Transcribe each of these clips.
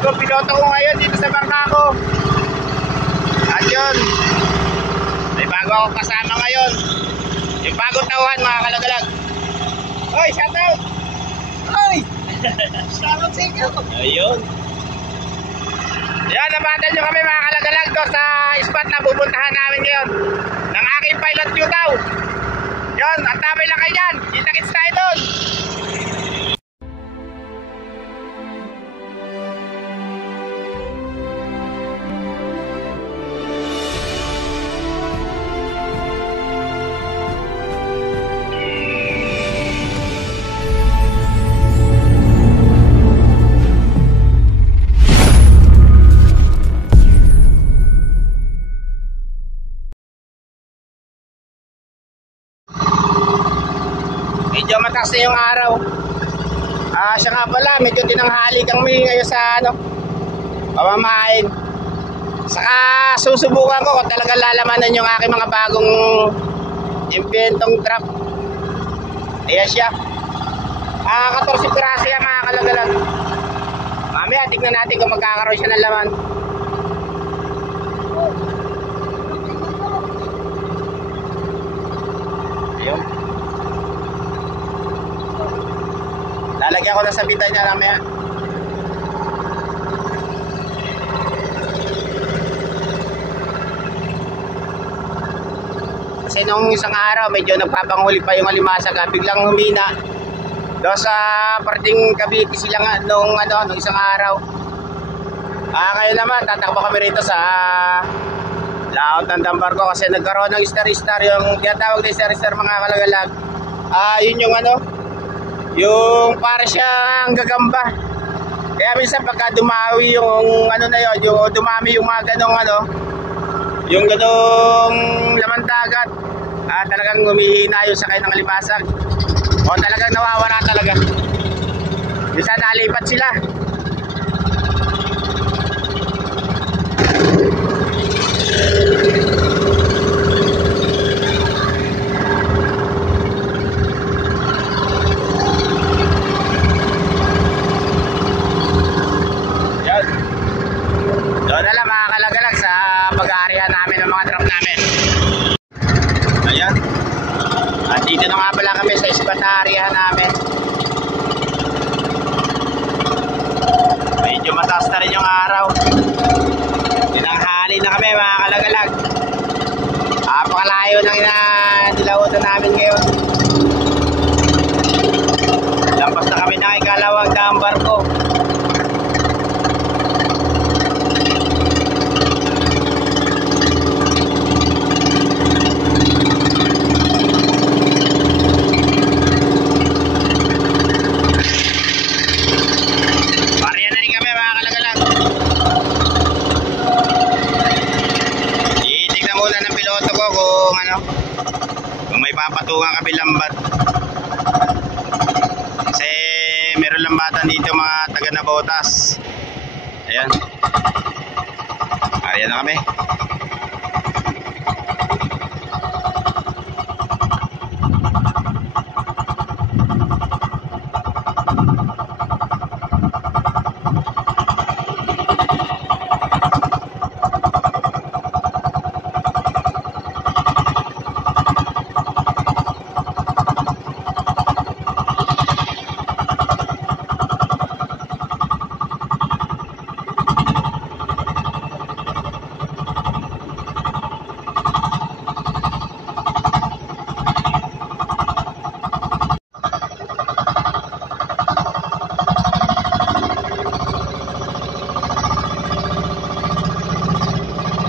Bagong piloto ko ngayon dito sa bangka ko. At yun, may bago ako kasama ngayon. Yung bagong tauhan mga kalagalag. Oy, shoutout! Oy! Shoutout sa inyo! Ayun. Yan, nabatan nyo kami mga kalagalag to sa spot na pupuntahan namin ngayon ng aking pilot Q-Taw. Yun, ang tamay lang kayo dyan. Kita-kits tayo doon. Medyo mataas na yung araw. Siya nga pala, medyo tinanghali kami ngayon sa pamamain. Saka susubukan ko kung talagang lalamanan yung aking mga bagong inventong trap. Ayan siya. 14 piraso yan mga kalagalag. Mamaya tignan natin kung magkakaroon siya ng laman. Ayun. Lalagyan ko na sa bitay niya namin. Kasi nung isang araw medyo nagpapanghuli pa yung alimasag, biglang humina. Doon sa parting Cavite sila nga nung isang araw. Kaya naman tatakbo kami rito sa laot ng Dambarco kasi nagkaroon ng star-star, yung tinatawag na star-star mga kalagalag. Yun yung yung para siyang gagamba. Kaya minsan pagka dumawi yung yung dumami yung mga yung ganong laman dagat, talagang humihina yung sakay ng alibasag. O talagang nawawala talaga. Minsan nalipat sila. Doon na lang mga kalagalag sa pag-aarihan namin ng mga truck namin. Ayan. At dito na nga pala kami sa spot na aarihan namin. Medyo mataas na rin yung araw. Tinanghali na kami mga kalagalag. Napakalayo ng dilawutan namin ngayon. Lampas na kami ng ikalawang Dambarco. Papatungan kami lambat kasi meron lambatan dito mga taga Nabotas. Ayan, ayan na kami.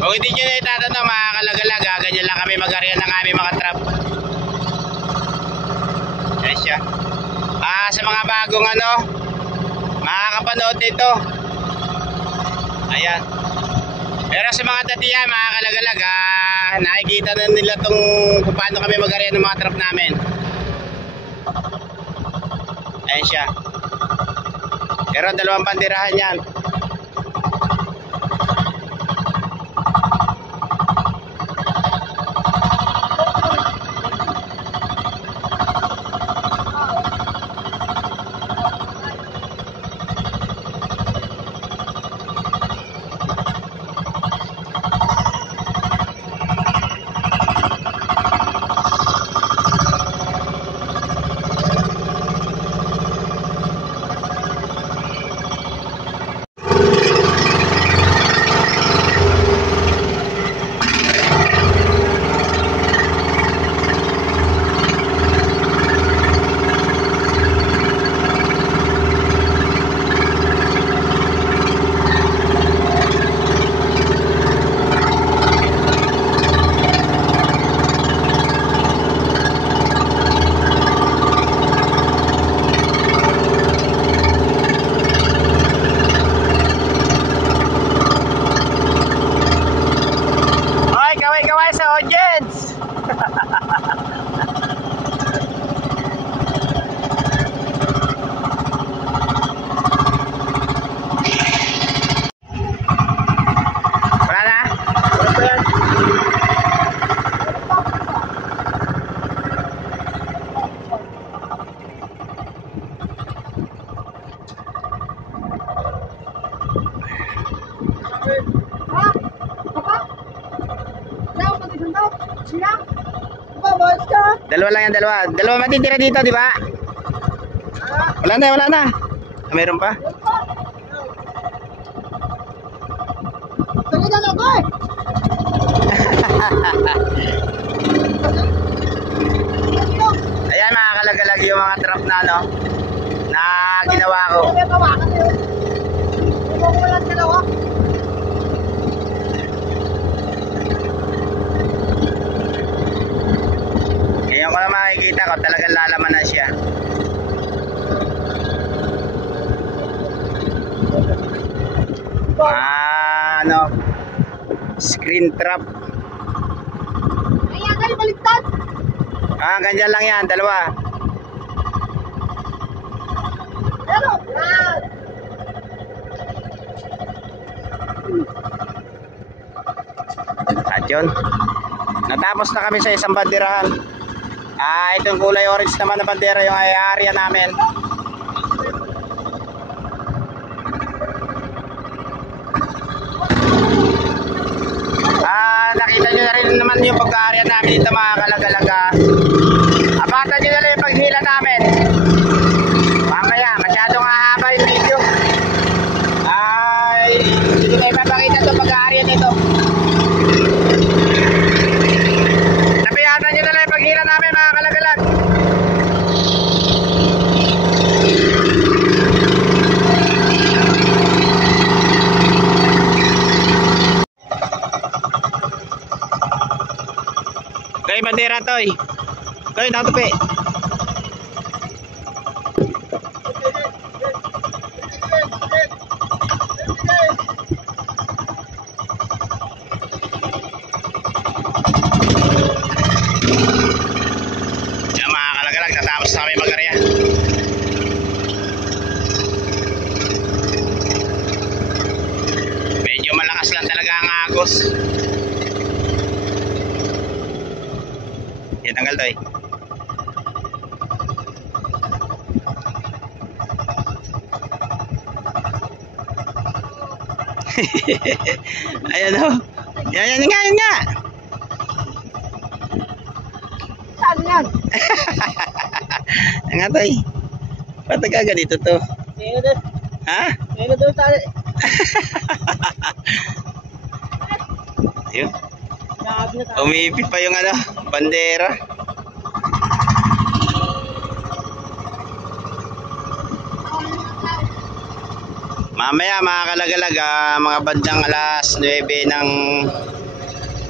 Kung hindi nyo na itatanong mga kalagalag, ganyan lang kami mag-arihan ng aming mga trap. Ayan siya. Sa mga bagong makakapanood nito. Ayan. Pero sa mga datihan mga kalagalag, nakikita na nila kung paano kami mag-arihan ng mga trap namin. Ayan siya. Pero 2 banderahan yan. Dalawa lang yan, dalawa. Dalawa matitira dito, di ba? Wala na, wala na. Meron pa? Ayan, makakalaga-lag yung mga trap na ano na ginawa ko. Ngayon ko na makikita ko talagang lalaman na siya. Ano, screen trap. Ayan kayo baliktad. Ganyan lang yan, dalawa. Ano? At yun, natapos na kami sa isang banderahan. Itong kulay orange naman na bandera yung area namin. Nakita nyo na rin naman yung pagka-area namin dito mga kalagalaga. Abatan nyo na rin yung paghila namin. Mamaya, masyadong hahaba yung video. Hindi kayo mapakita itong pagka-area nito. Napiyatan nyo na lang yung paghila namin mga kalagalag. Toy, bandera Toy. Toy, nakatupi. Yan mga kalagalag, natapos na kami mag-area. Medyo malakas lang talaga ang agos. Yan, tanggal Toy. Ayan o. Yan nga, yan nga. Saan yan? Yan nga Toy. Ba't nagkaganito to? Sino doon? Ha? Sino doon tayo? Yun. Umipit pa yung ano, bandera. Mamaya mga kalagalag, mga bandang alas 9 ng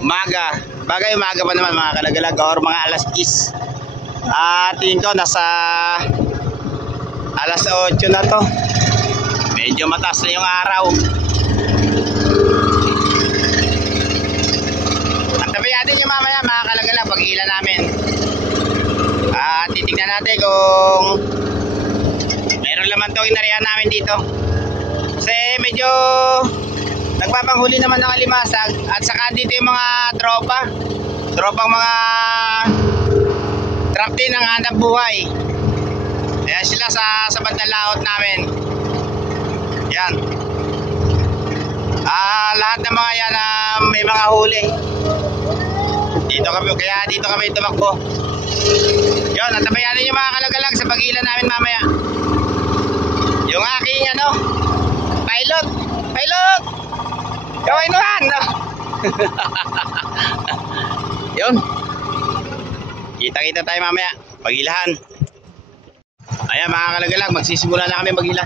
umaga. Bagay umaga pa naman mga kalagalag or mga alas 10. Tingin ko nasa alas 8 na to. Medyo mataas na yung araw. Tabayatin nyo mamaya mga kalagalag pag-ila namin. Titignan natin kung meron laman to inarihan namin dito. Kasi medyo nagpapanghuli naman ng alimasag. At saka dito yung mga tropang mga trap din ang hanap buhay. Ayan sila sa bandang laot namin. Yan. Lahat ng mga yan may mga huli. Kaya dito kami tumakbo. Yun, natabayanin yung mga kalagalag sa pag-ilan namin mamaya. Yung aking pilot. Gawin nuhan. Yun. Kita-kita tayo mamaya. Pag-ilahan. Ayan mga kalagalag, magsisimula na kami mag-ila.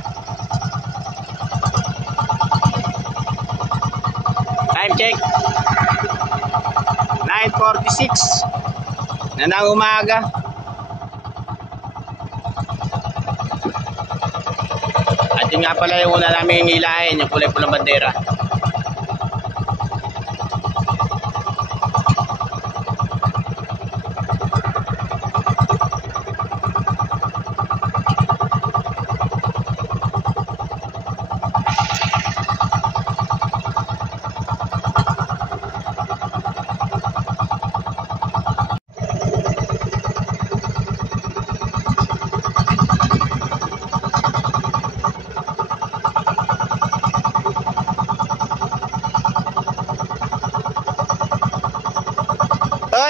Time check. 9:46 na ng umaga. At yun nga pala yung una namin hilahin, yung kulay pulang bandera.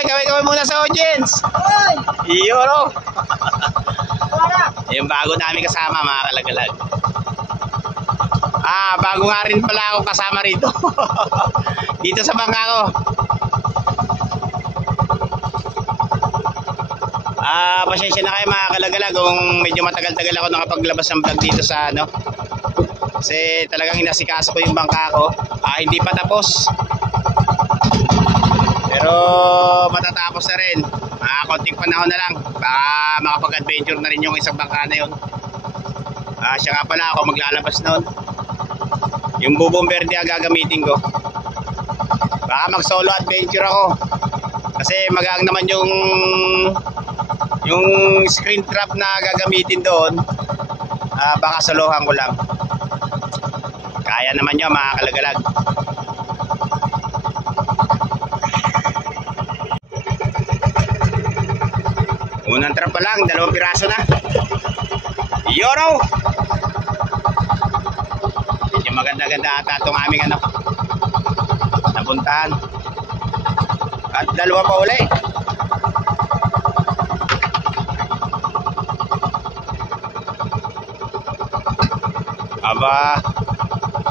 kaway muna sa audience. Hoy! Iyon o. Wala! Yung bago namin kasama mga kalagalag. Bago nga rin pala ako kasama rito. Dito sa bangka ko. Pasensya na kayo mga kalagalag kung medyo matagal-tagal ako nakapaglabas ng vlog dito sa ano. Kasi talagang inasikaso ko yung bangka ko. Hindi pa tapos. Pero matatapos na rin. Konting panahon na lang. Baka makapag-adventure na rin yung isang bangka na yun. Siya nga pala ako maglalabas noon. Yung Bubong Verde ang gagamitin ko. Baka mag-solo adventure ako. Kasi magang naman yung screen trap na gagamitin doon. Baka solohan ko lang. Kaya naman yun mga kalagalag. Unang trap pa lang, 2 piraso na. Yoro! Medyo maganda-ganda ata itong aming ano, napuntahan. At 2 pa uli. Aba,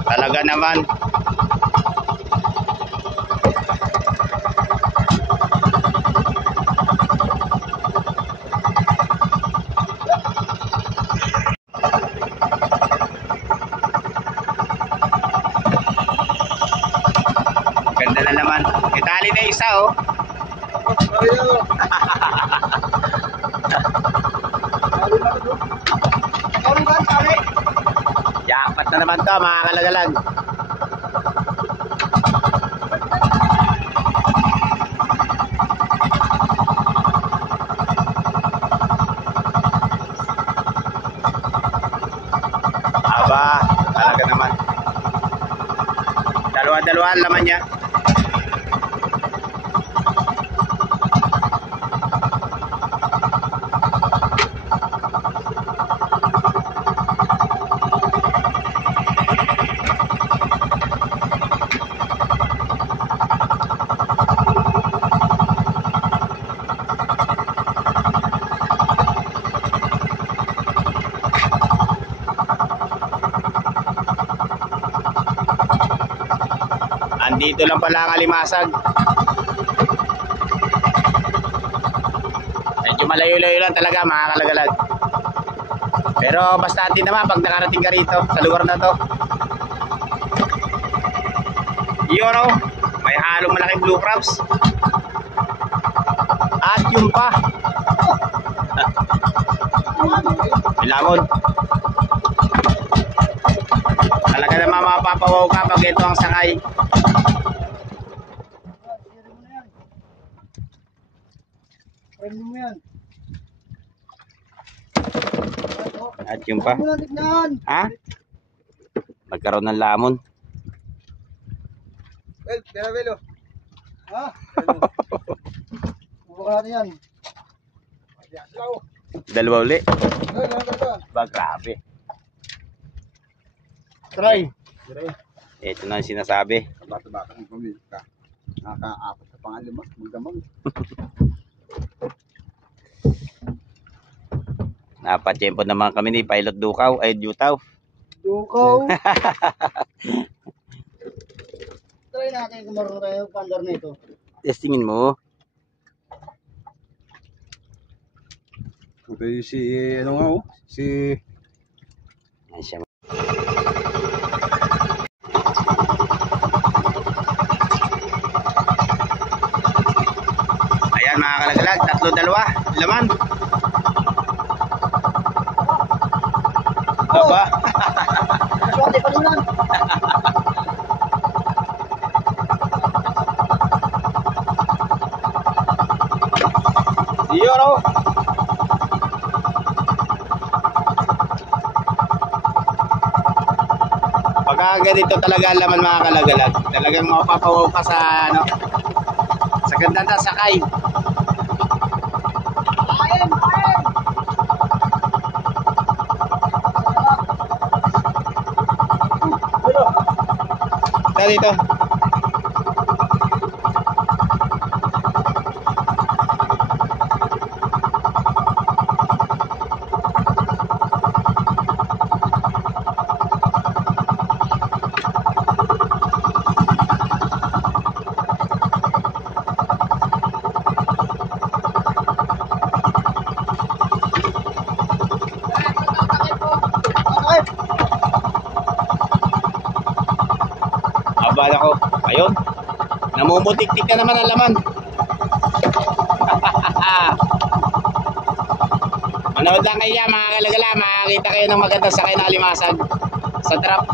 talaga naman. Ganda na naman. Itali na isa oh. Jackpot na naman to mga kalagalag. Aba, talaga naman. Dalawa laman niya. Andito lang pala ang alimasag. Medyo malayo-layo lang talaga mga kalagalag. Pero bastante naman pag nakarating ka rito sa lugar na to. Yun o, may halong malaking blue crabs. At yung pa Bilangon. Talaga naman mapapawaw ka pag ito ang sangay. At yung pa. Ha? Magkaroon ng lamon. Well, pera velo. Ha? Buka natin yan. 2 uli. Ba, grabe. Try. Ito na ang sinasabi. Bata-bata ng pamilya. Nakaka-apat sa pangalima. Magdamag. Napatsyempo naman kami ni Pilot Dukaw. Ay, Dutaw. Dukaw. Try natin kung marunong tayo pandar nito. Testingin mo. Ito yung si, ano nga oh, si... Ayan siya. Ayan mga kalagalag, 3-2, laman. Aba. Swerte pa lunan. Yun o. Pagka ganito talaga ang laman mga kalagalag, talagang mapapawaw ka sa ano, sa ganda na sakay. Kain, kain. Dito. Aba ako. Ayun. Namumutik-tik na naman ang laman. Manood lang kayo mga kalagala. Makakita kayo ng maganda sa kayo na alimasag sa trap.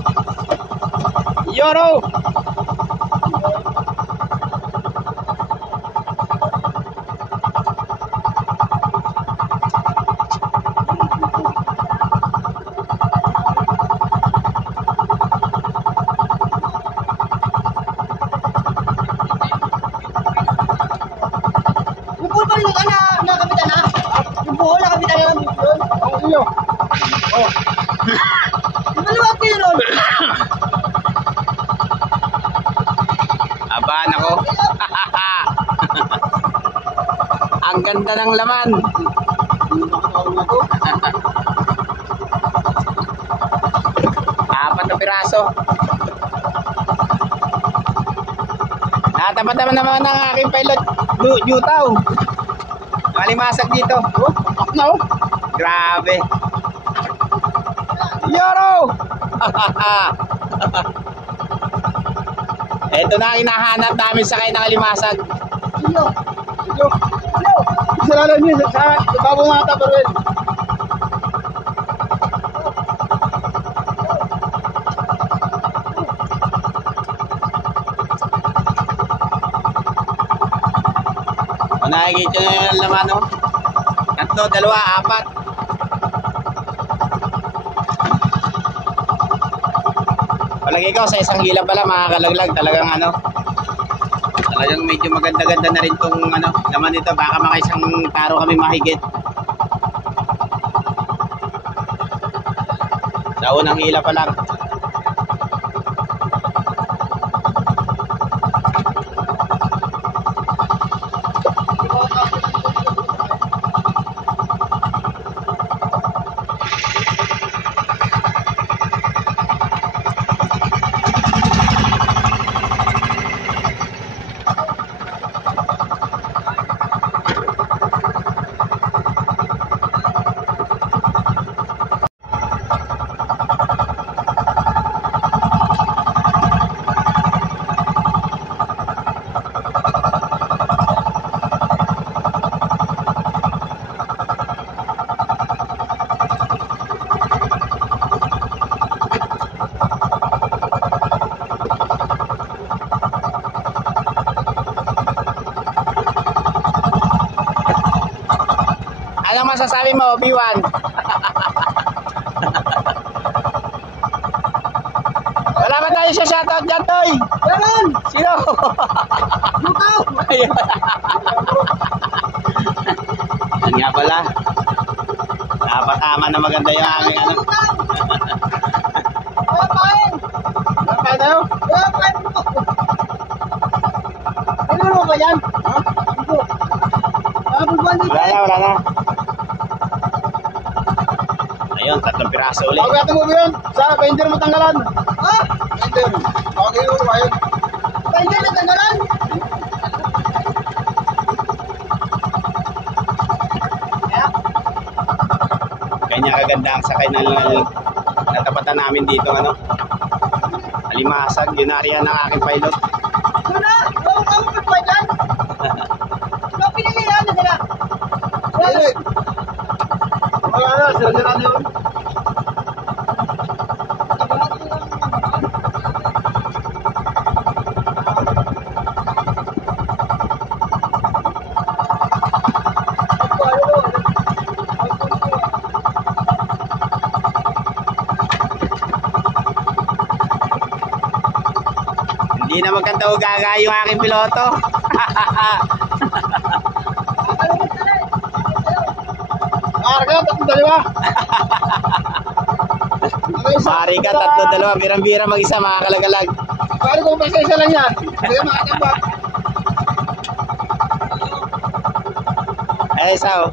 Yoro! Abahan ako. Ang ganda ng laman. Apat na piraso. Natapat naman ng aking pilot Yutaw. Malimasag dito. No? Grabe. Yoro! Ito na ang hinahanap namin sa kayo ng alimasag. Iyo. Sarala niyo sa babo mga tabarwin. Nakikita nyo yung laman, no? 3, 2, 4. Palagi ko sa isang hila pala mga kalaglag, talagang talagang medyo maganda-ganda na rin tong laman nito, baka mga isang taro kami mahigit. Sa unang hila pa lang. Anong masasabi mo, B1? Wala ba tayo sa shoutout dyan, Toy? Meron! Sino? Lukaw! Ayun. Yan nga pala. Napatama na maganda yung aming Kaya pain! Napay tayo? Kaya pain mo! Ano mo ba yan? Ha? Ito. Buwan dito. Wala na. Ayun, 3 piraso ulit. Pagkata mo ba yun? Sa binder mo tanggalan. Ha? Binder. Okay mo ba yun? Binder na tanggalan? Ganyan kaganda ang sakay na natapatan namin dito, alimasag, yun area ng aking pilot. Muna! Huwag ka mo pa dyan! Huwag pinili yan na sila! Wala na, sila na yun. Hindi na magkanta o gaga yung aking piloto. Karga, 3-2. Mari ka, 3-2, birang-bira mag-isa mga kalagalag. Pare kung isa lang yan. Hindi ka makatambak. Ay, sao?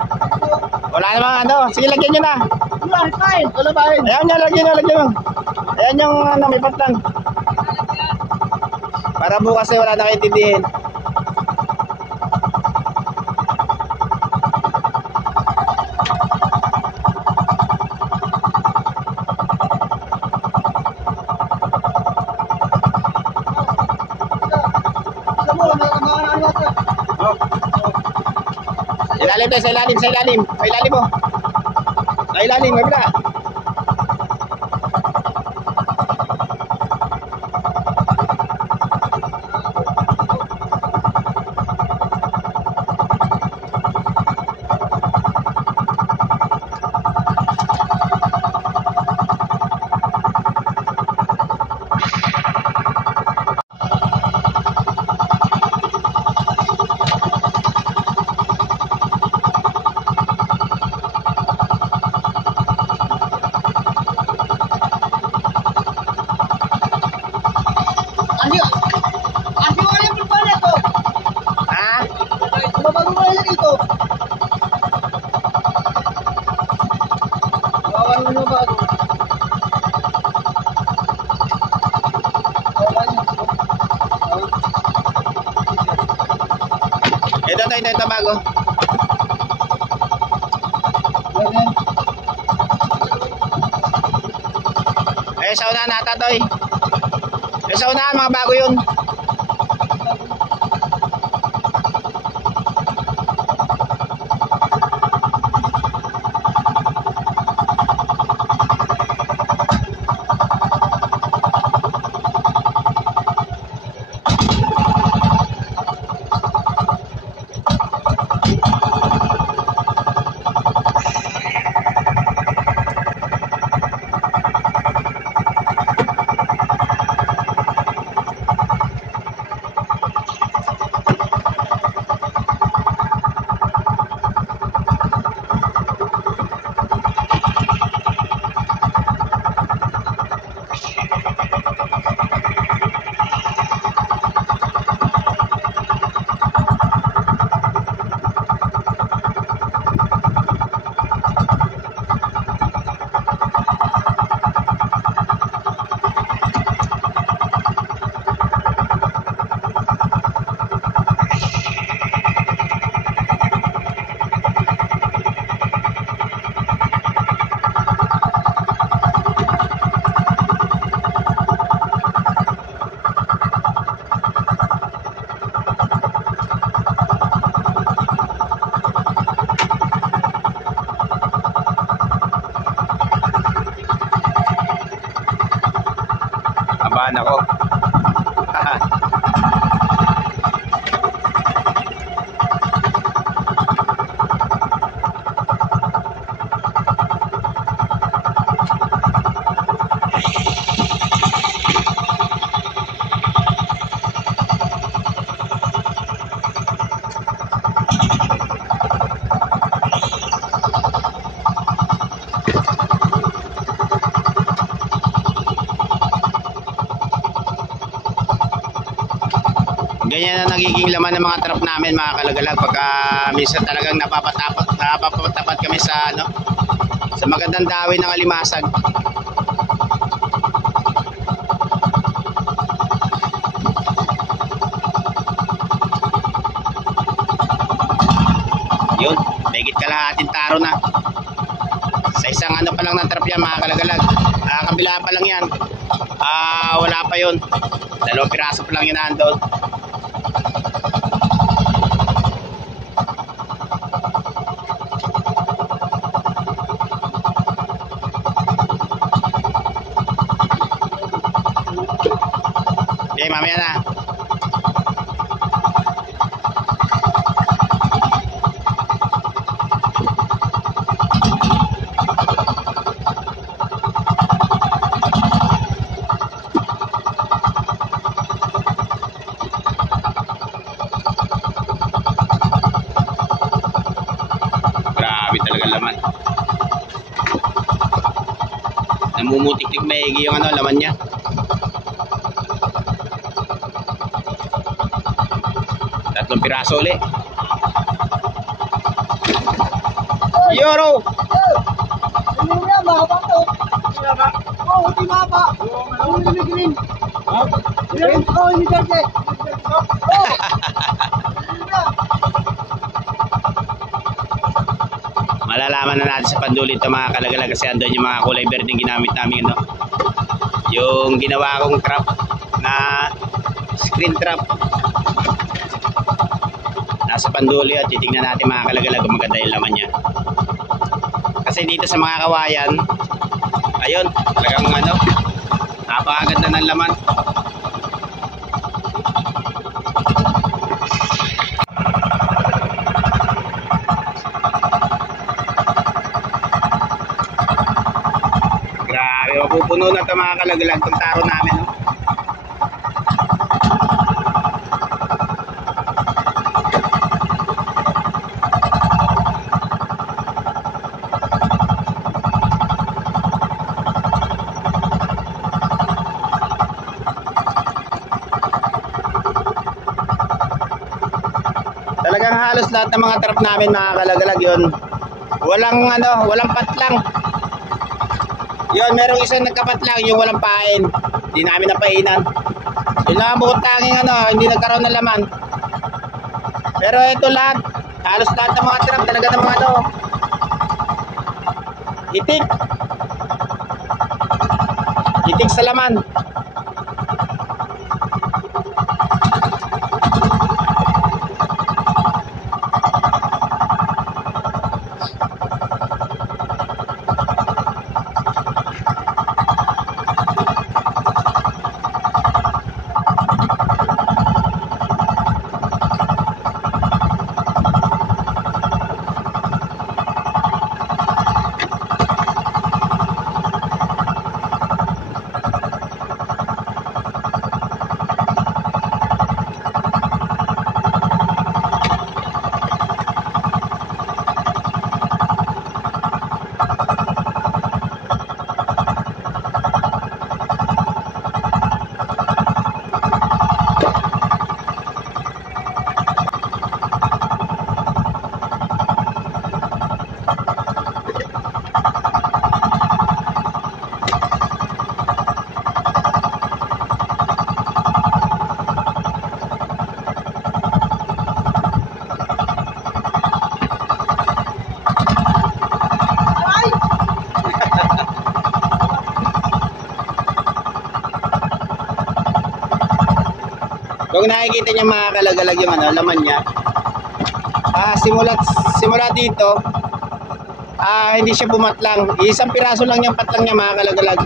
Wala namang sige, lagyan nyo na. Wala, fine. Wala fine. Ayan nyo, lagyan nyo. Ayan yung may patlang. Para bukas ay wala na kayo tindihin. ilalim tayo, sa ilalim, sa ilalim. Sa ilalim mo. Sa ilalim, kabila. Ito bago. Sa unahan nata toy. Sa unahan mga bago yun. Abahan ako. Ganyan na nagiging laman ng mga trap namin mga kalagalag pagka minsan talagang napapatapat kami sa sa magandang dawin ng alimasag. Yun, higit kalahating taro na. Sa isang pa lang ng trap yan mga kalagalag. Kabila pa lang yan. Wala pa yun. 2 piraso pa lang yun nandun. Okay, mamaya na. Grabe talaga laman. Namumutik-tik maigi yung laman niya. Tatlong piraso ulit. Yoro! Ano yan, mahaba to? Oo, hindi mahaba. Ano yung green? Green? Oo, hindi verde. Malalaman na natin sa pandulit ito mga kalagalag kasi andun yung mga kulay verde yung ginamit namin. Yung ginawa kong trap na screen trap. Nasa panduli at titignan natin mga kalagalag kung maganda yung laman niya. Kasi dito sa mga kawayan, ayun, talagang ano, napakaganda ng laman. Grabe, mapupuno na ito mga kalagalag itong taro namin. No? Talagang halos lahat ng mga trap namin mga kalagalag yun. Walang ano, walang patlang. Yun, merong isang nagkapatlang yung walang pain. Hindi namin napainan. Yun lang ang bukod tanging ano, hindi nagkaroon ng laman. Pero ito lahat, halos lahat ng mga trap talaga ng mga ano, itik. Itik sa laman. Kung nakikita niyo mga kalagalag yung ano, laman niya. Simula dito, hindi siya bumatlang. Isang piraso lang yung patlang niya mga kalagalag.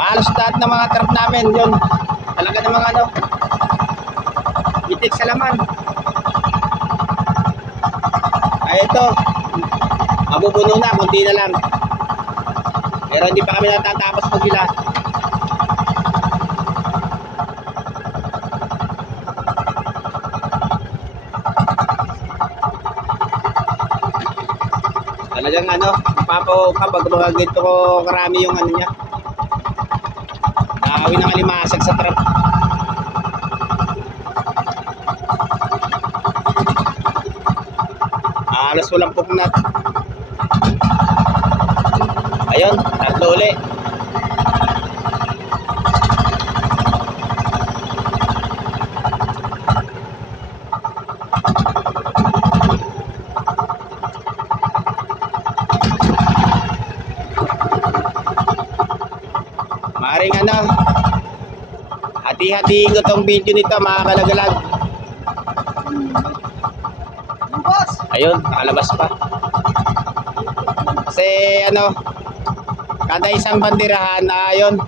Halos lahat ng mga trap namin yun. Talaga ng mga ano, itik sa laman. Ay ito, mabubuno na, kunti na lang. Pero hindi pa kami natatapos pagila. Talagang ano, kapag mga ganito ko karami yung ano niya. Nakawin ng alimasag sa trap. Halos walang puknat. Ayun, tatlo uli. Maring ano, hati-hatiin ko tong video nito mga kalagalag. Ayun, nakalabas pa. Kasi ano, kada isang bandirahan na ayun,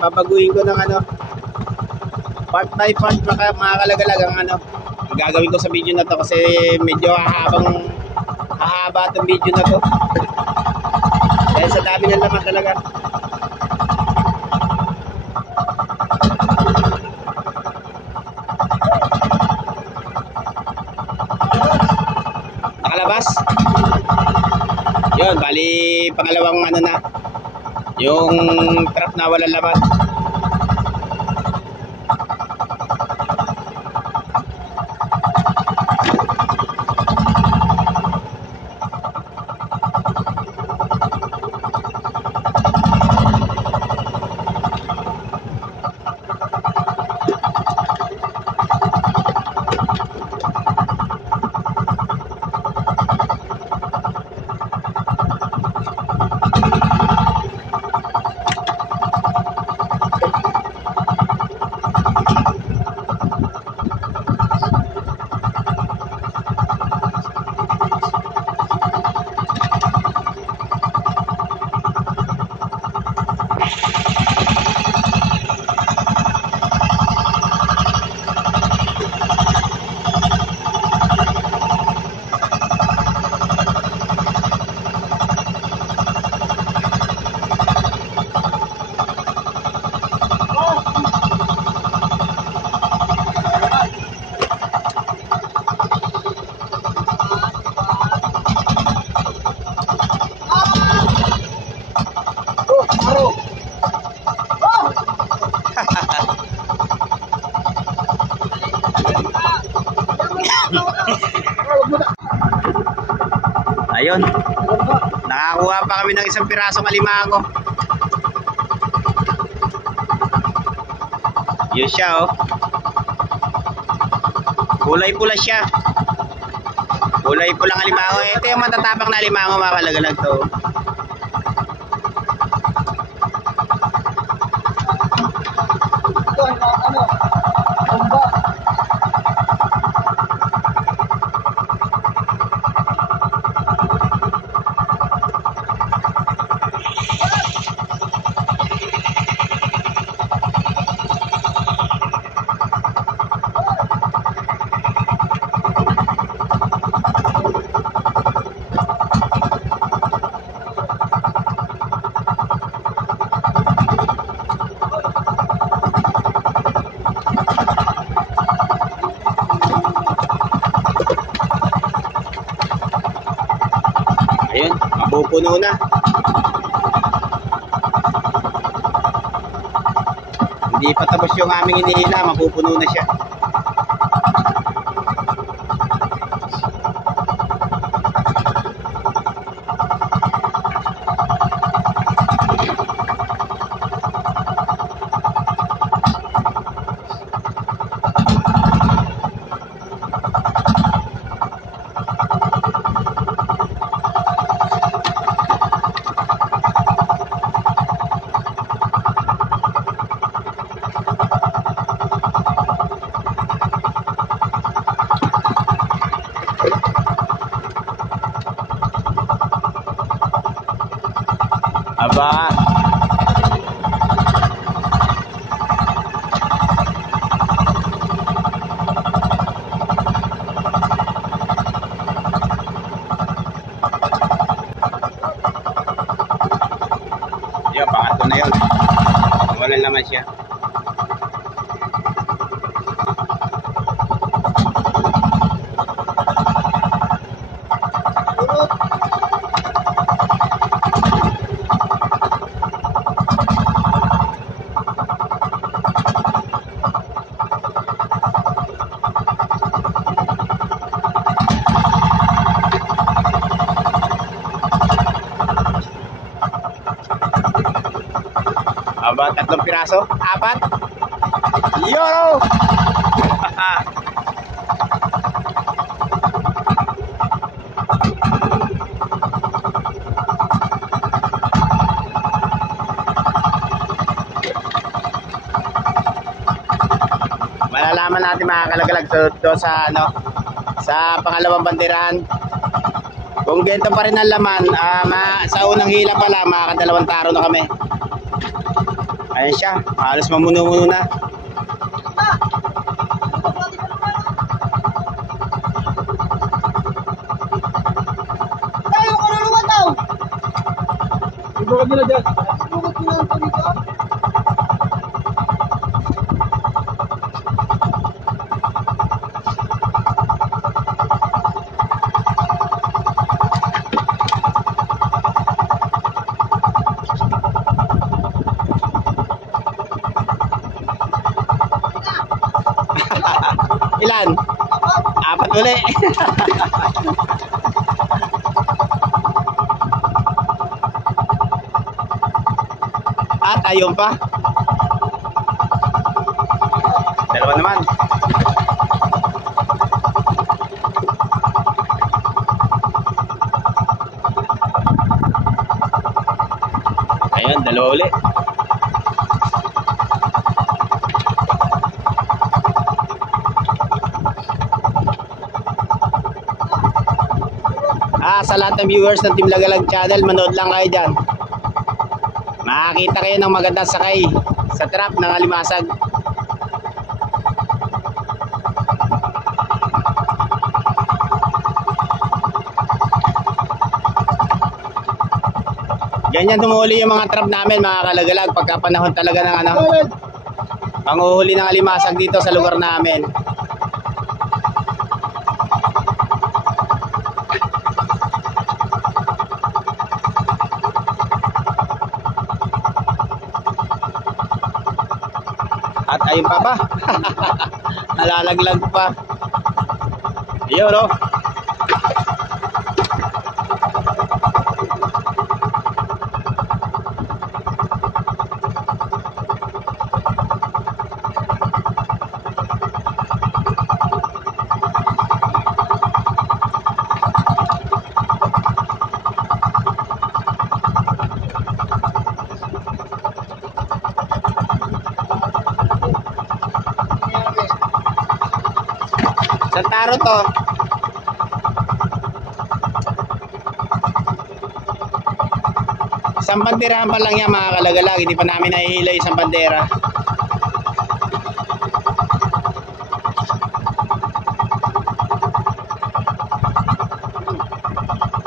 babaguhin ko ng ano, part by part mga kalagalag ang ano, gagawin ko sa video na to kasi medyo hahaba itong video na to. Dahil sa dami ng laman talaga. Nakalabas. Yun, bali pangalawang ano na. Yung trap na walang laman. Nakakuha pa kami ng isang pirasong alimango. Yun siya oh. Kulay pula siya. Kulay pulang alimango. Ito yung matatapang na alimango mga kalagalag to. Ito, ano? Bomba. Ayun, mapupuno na. Hindi pa tapos yung aming inihila, mapupuno na siya. Aba. Yun, pangatlo na yun. Wala naman siya. Aba, 3 piraso? 4? Yoro! Malalaman natin mga kalagalag sa ano, sa pangalawang banderahan. Kung ganito pa rin ang laman, sa unang hila pa lang, makakadalawang taro na kami. Ayan siya, halos mamuno-muno na. Tayo, kaluluwa daw! Ibukan nila dyan. Bukod ko lang ito dito. Ilan? 4 uli. At ayun pa. 2 naman. Ayun, 2 uli. Sa lahat ng viewers ng Team Lagalag Channel, manood lang kayo dyan. Makakita kayo ng magandang sakay sa trap ng alimasag. Ganyan tumuhuli yung mga trap namin mga kalagalag pagka panahon talaga ng ano, panguhuli ng alimasag dito sa lugar namin. At ayun pa ba? Nalalaglag pa. Ayun, no? Santaro to. Isang banderahan pa lang yan mga kalagalag. Hindi pa namin nahihila isang bandera.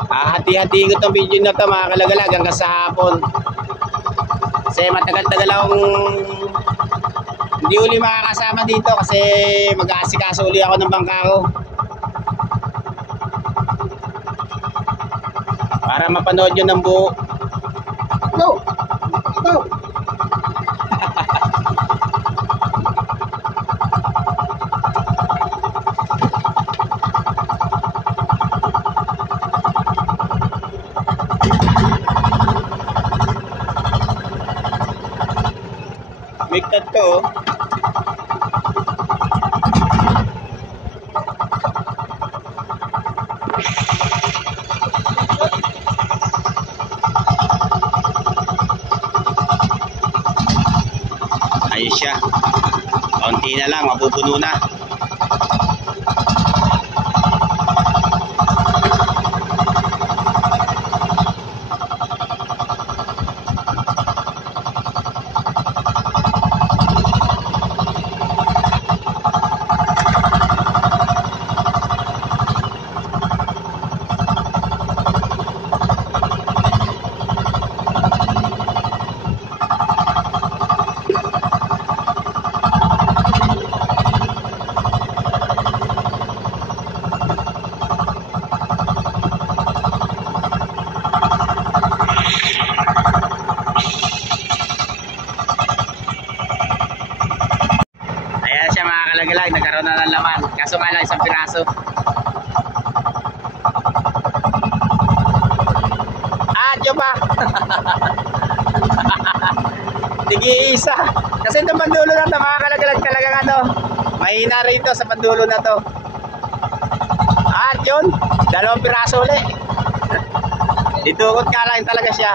Hati-hati ko itong video na to mga kalagalag hanggang sa hapon. Kasi matagal-tagal akong hindi uli makakasama dito kasi mag-aasikaso uli ako ng bangka ko. Para mapanood yun ng buo. Go! Go! Bigtad to oh. Ayos siya. Kaunti na lang, mapupuno na. Kalagalag, nagkaroon na ng laman. Kaso nga lang, isang piraso. Diyo pa. Tigi-isa. Kasi itong pandulo na ito, mga kalagalag talagang ano, mahina rito sa pandulo na to. Yun, 2 piraso ulit. Itukot ka lang talaga siya.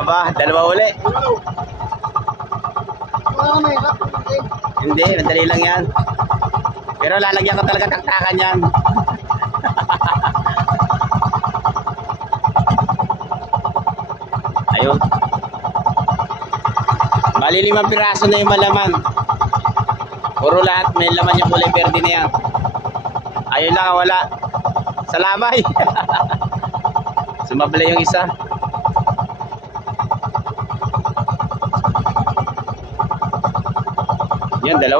Aba, 2 uli. Hindi, madali lang yan. Pero lalagyan ko talaga taktakan yan. Ayun. Bali 5 piraso na yung malaman. Puro lahat may laman yung kulay verde na yan. Ayun lang, wala. Salamay. Sumablay yung isa. Yan, 2. 2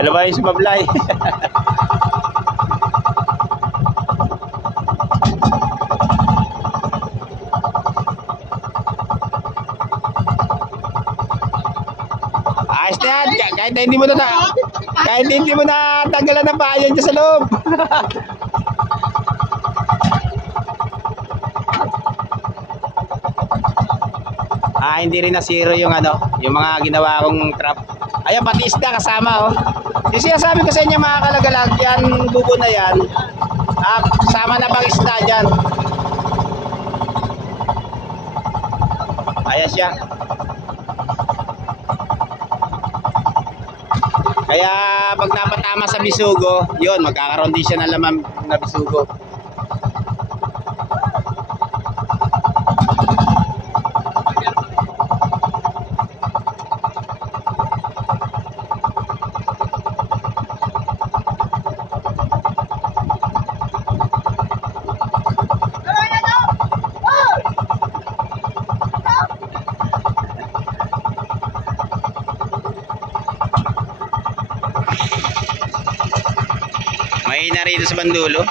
yung sumablay. Ayos na yan. Kahit hindi mo na tanggalan ng bayan dyan sa loob. Hindi rin na zero yung ano, yung mga ginawa kong trap. Ayan, pati isda kasama oh. Yung sinasabi ko sa inyo mga kalagalag, yan bubo na yan. Sama na pang isda dyan. Ayan siya. Kaya pag napatama sa bisugo, yun, magkakaroon din siya ng laman na bisugo. Mahina rito sa bandulo.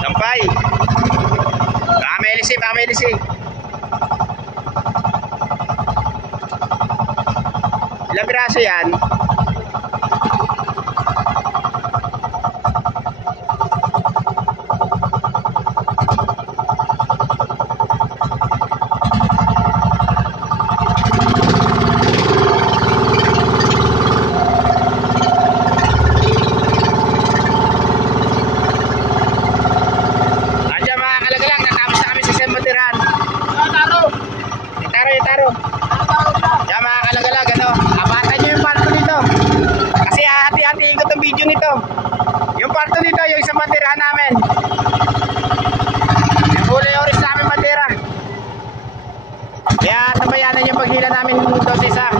Sampay. Pamelisi. Ilang piraso yan? nasabayanan yung paghila namin doon sa isa.